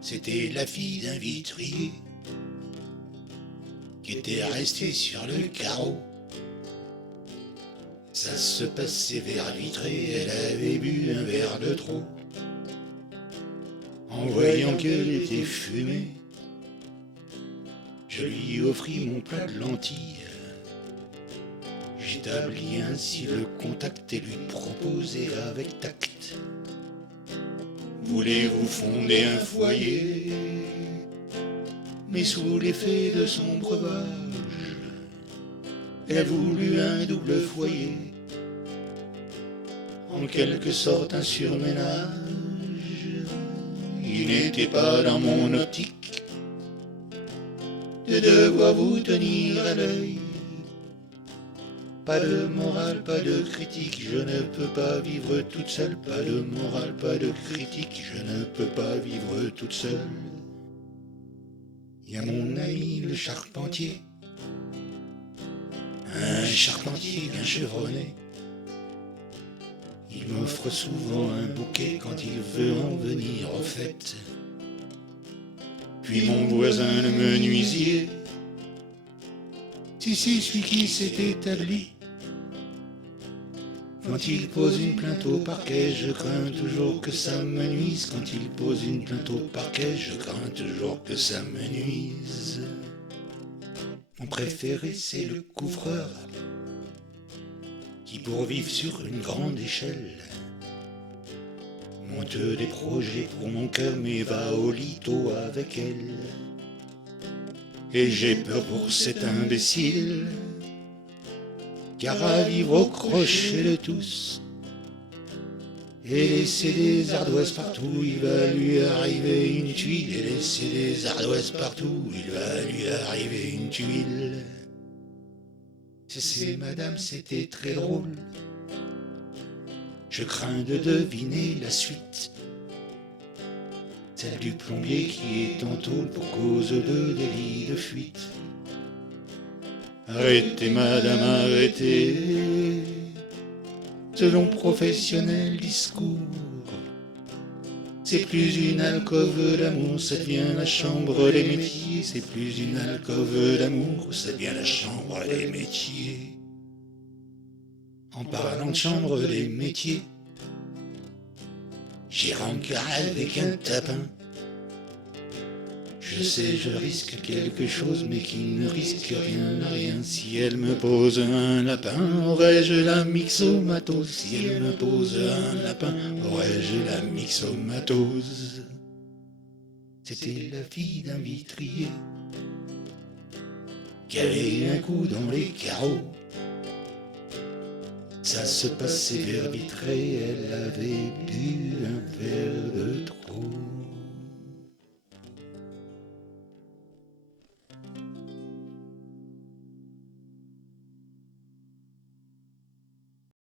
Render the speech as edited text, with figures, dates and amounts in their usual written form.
C'était la fille d'un vitrier qui était restée sur le carreau. Ça se passait vers vitré, elle avait bu un verre de trop. En voyant qu'elle était fumée, je lui offris mon plat de lentilles. J'établis ainsi le contact et lui proposai avec tact: voulez-vous fonder un foyer? Mais sous l'effet de son breuvage, elle voulut un double foyer, en quelque sorte un surménage. Il n'était pas dans mon optique de devoir vous tenir à l'œil. Pas de morale, pas de critique, je ne peux pas vivre toute seule. Pas de morale, pas de critique, je ne peux pas vivre toute seule. Il y a mon ami le charpentier, un charpentier bien chevronné. Il m'offre souvent un bouquet quand il veut en venir aux fêtes. Puis mon voisin le menuisier, si c'est celui qui s'est établi, quand il pose une plainte au parquet, je crains toujours que ça me nuise. Quand il pose une plainte au parquet, je crains toujours que ça me nuise. Mon préféré, c'est le couvreur, qui pour vivre sur une grande échelle monte des projets pour mon cœur, mais va au lito avec elle. Et j'ai peur pour cet imbécile, car à vivre au crochet de tous et laisser des ardoises partout, il va lui arriver une tuile. Et laisser des ardoises partout, il va lui arriver une tuile. C'est madame, c'était très drôle. Je crains de deviner la suite, celle du plombier qui est en tôle pour cause de délit de fuite. Arrêtez madame, arrêtez, selon professionnel discours, c'est plus une alcôve d'amour, ça devient la chambre des métiers. C'est plus une alcôve d'amour, ça devient la chambre des métiers. En parlant de chambre des métiers, j'y rentre avec un tapin. Je sais, je risque quelque chose, mais qui ne risque rien à rien. Si elle me pose un lapin, aurais-je la myxomatose? Si elle me pose un lapin, aurais-je la myxomatose? C'était la fille d'un vitrier qui avait un coup dans les carreaux. Ça se passait vers vitré, elle avait bu un verre de trop.